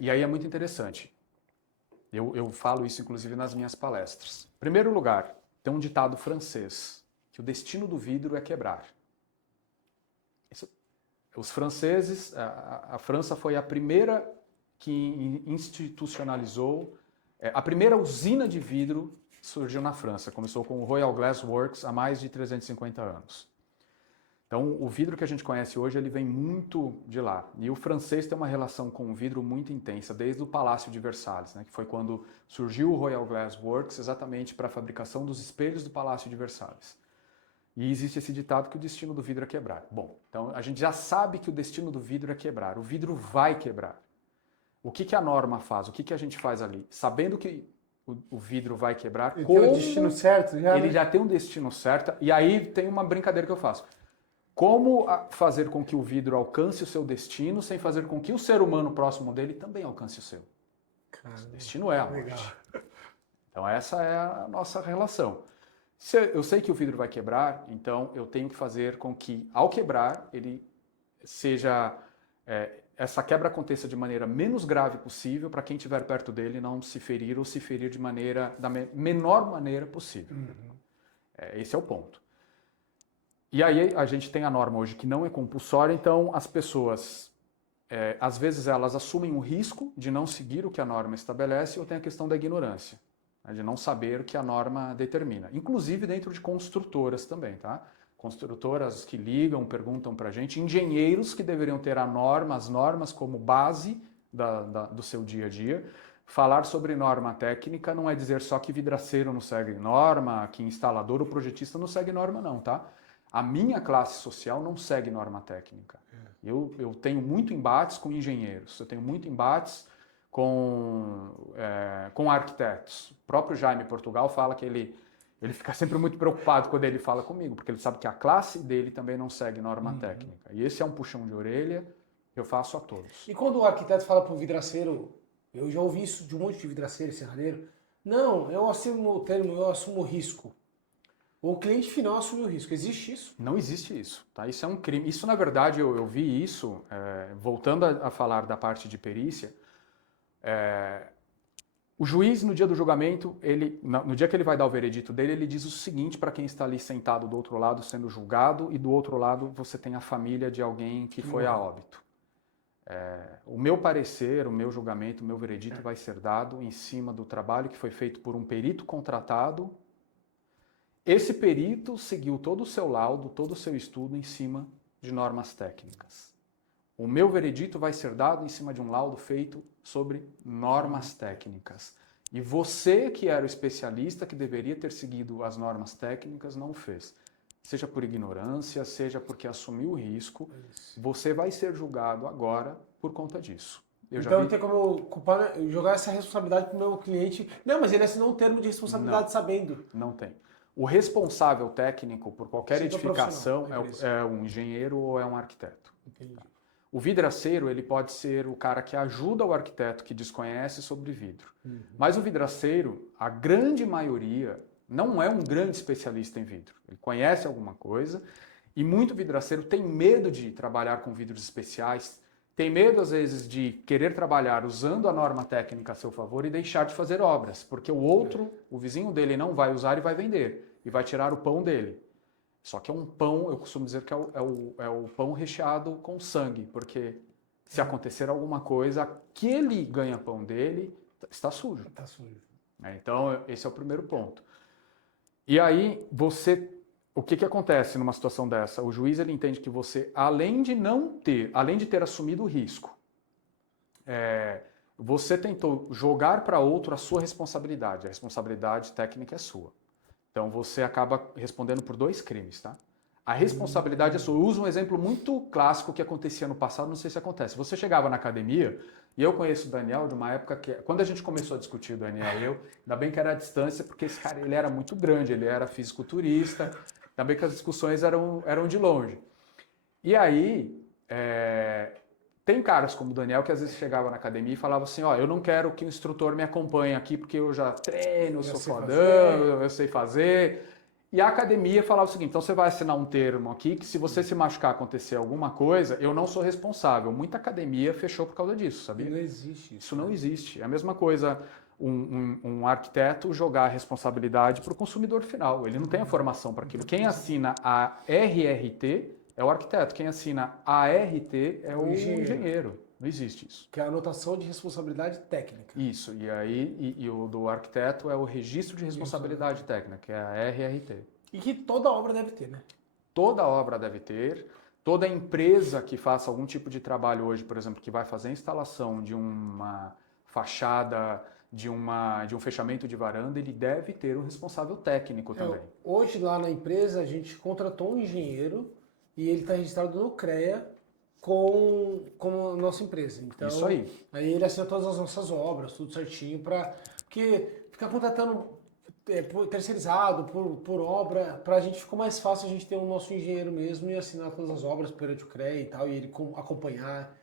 E aí é muito interessante. Eu falo isso, inclusive, nas minhas palestras. Em primeiro lugar, tem um ditado francês, que o destino do vidro é quebrar. Isso, os franceses, a França foi a primeira que institucionalizou, a primeira usina de vidro surgiu na França, começou com o Royal Glass Works há mais de 350 anos. Então, o vidro que a gente conhece hoje, ele vem muito de lá. E o francês tem uma relação com o vidro muito intensa, desde o Palácio de Versalhes, né, que foi quando surgiu o Royal Glass Works, exatamente para a fabricação dos espelhos do Palácio de Versalhes. E existe esse ditado que o destino do vidro é quebrar. Bom, então a gente já sabe que o destino do vidro é quebrar. O vidro vai quebrar. O que a norma faz? O que a gente faz ali? Sabendo que o vidro vai quebrar, Ele como tem o destino certo já, ele né? já tem um destino certo, e aí tem uma brincadeira que eu faço. Como fazer com que o vidro alcance o seu destino sem fazer com que o ser humano próximo dele também alcance o seu? O destino é a morte. Então essa é a nossa relação. Se eu sei que o vidro vai quebrar, então eu tenho que fazer com que, ao quebrar, ele seja essa quebra aconteça de maneira menos grave possível para quem estiver perto dele não se ferir ou se ferir de maneira da menor maneira possível. Esse é o ponto. E aí a gente tem a norma hoje que não é compulsória, então as pessoas, às vezes elas assumem o risco de não seguir o que a norma estabelece ou tem a questão da ignorância, né, de não saber o que a norma determina. Inclusive dentro de construtoras também, tá? Construtoras que ligam, perguntam pra gente, engenheiros que deveriam ter as normas como base do seu dia a dia. Falar sobre norma técnica não é dizer só que vidraceiro não segue norma, que instalador ou projetista não segue norma não, tá? A minha classe social não segue norma técnica. Eu tenho muito embates com engenheiros, eu tenho muito embates com arquitetos. O próprio Jaime Portugal fala que ele fica sempre muito preocupado quando ele fala comigo, porque ele sabe que a classe dele também não segue norma técnica. E esse é um puxão de orelha que eu faço a todos. E quando o arquiteto fala para o vidraceiro, eu já ouvi isso de um monte de vidraceiro e serralheiro, não, eu assumo o termo, eu assumo o risco. O cliente final assume o risco. Existe isso? Não existe isso, tá? Isso é um crime. Isso, na verdade, eu vi isso, voltando a falar da parte de perícia, o juiz, no dia do julgamento, no dia que ele vai dar o veredito dele, ele diz o seguinte para quem está ali sentado do outro lado sendo julgado, e do outro lado você tem a família de alguém que foi a óbito. O meu parecer, o meu julgamento, o meu veredito vai ser dado em cima do trabalho que foi feito por um perito contratado. Esse perito seguiu todo o seu laudo, todo o seu estudo em cima de normas técnicas. O meu veredito vai ser dado em cima de um laudo feito sobre normas técnicas. E você, que era o especialista, que deveria ter seguido as normas técnicas, não fez. Seja por ignorância, seja porque assumiu o risco, você vai ser julgado agora por conta disso. Então não tem como eu culpar, jogar essa responsabilidade para o meu cliente. Não, mas ele assinou um termo de responsabilidade sabendo. Não tem. O responsável técnico por qualquer edificação é um engenheiro ou é um arquiteto. Entendi. O vidraceiro, ele pode ser o cara que ajuda o arquiteto que desconhece sobre vidro. Mas o vidraceiro, a grande maioria, não é um grande especialista em vidro. Ele conhece alguma coisa e muito vidraceiro tem medo de trabalhar com vidros especiais, tem medo, às vezes, de querer trabalhar usando a norma técnica a seu favor e deixar de fazer obras, porque o outro, o vizinho dele, não vai usar e vai vender, e vai tirar o pão dele. Só que é um pão, eu costumo dizer que é o pão recheado com sangue, porque se acontecer alguma coisa, aquele ganha-pão dele está sujo. Tá sujo. Então, esse é o primeiro ponto. E aí, o que acontece numa situação dessa? O juiz ele entende que você, além de ter assumido o risco, você tentou jogar para outro a sua responsabilidade. A responsabilidade técnica é sua. Então você acaba respondendo por 2 crimes, tá? A responsabilidade é sua. Eu uso um exemplo muito clássico que acontecia no passado, não sei se acontece. Você chegava na academia, e eu conheço o Daniel de uma época que, quando a gente começou a discutir o Daniel e eu, ainda bem que era à distância, porque esse cara ele era muito grande, ele era fisiculturista, ainda bem que as discussões eram de longe. E aí, tem caras como o Daniel que às vezes chegava na academia e falava assim, ó, eu não quero que o instrutor me acompanhe aqui porque eu já treino, eu sou fodão, eu sei fazer. E a academia falava o seguinte, então você vai assinar um termo aqui que se você se machucar, acontecer alguma coisa, eu não sou responsável. Muita academia fechou por causa disso, sabia? Não existe isso. Isso não existe. É a mesma coisa um arquiteto jogar a responsabilidade para o consumidor final. Ele não tem a formação para aquilo. Quem assina a RRT é o arquiteto. Quem assina a ART é o engenheiro. Não existe isso. Que é a anotação de responsabilidade técnica. Isso. E aí e o do arquiteto é o registro de responsabilidade técnica, que é a RRT. E que toda obra deve ter, né? Toda obra deve ter. Toda empresa que faça algum tipo de trabalho hoje, por exemplo, que vai fazer a instalação de uma fachada, de um fechamento de varanda, ele deve ter um responsável técnico também. Hoje lá na empresa a gente contratou um engenheiro e ele está registrado no CREA como a nossa empresa. Então, isso aí. Aí ele assina todas as nossas obras, tudo certinho, porque ficar contratando terceirizado por obra, para a gente ficou mais fácil a gente ter o nosso engenheiro mesmo e assinar todas as obras perante o CREA e tal, e ele acompanhar.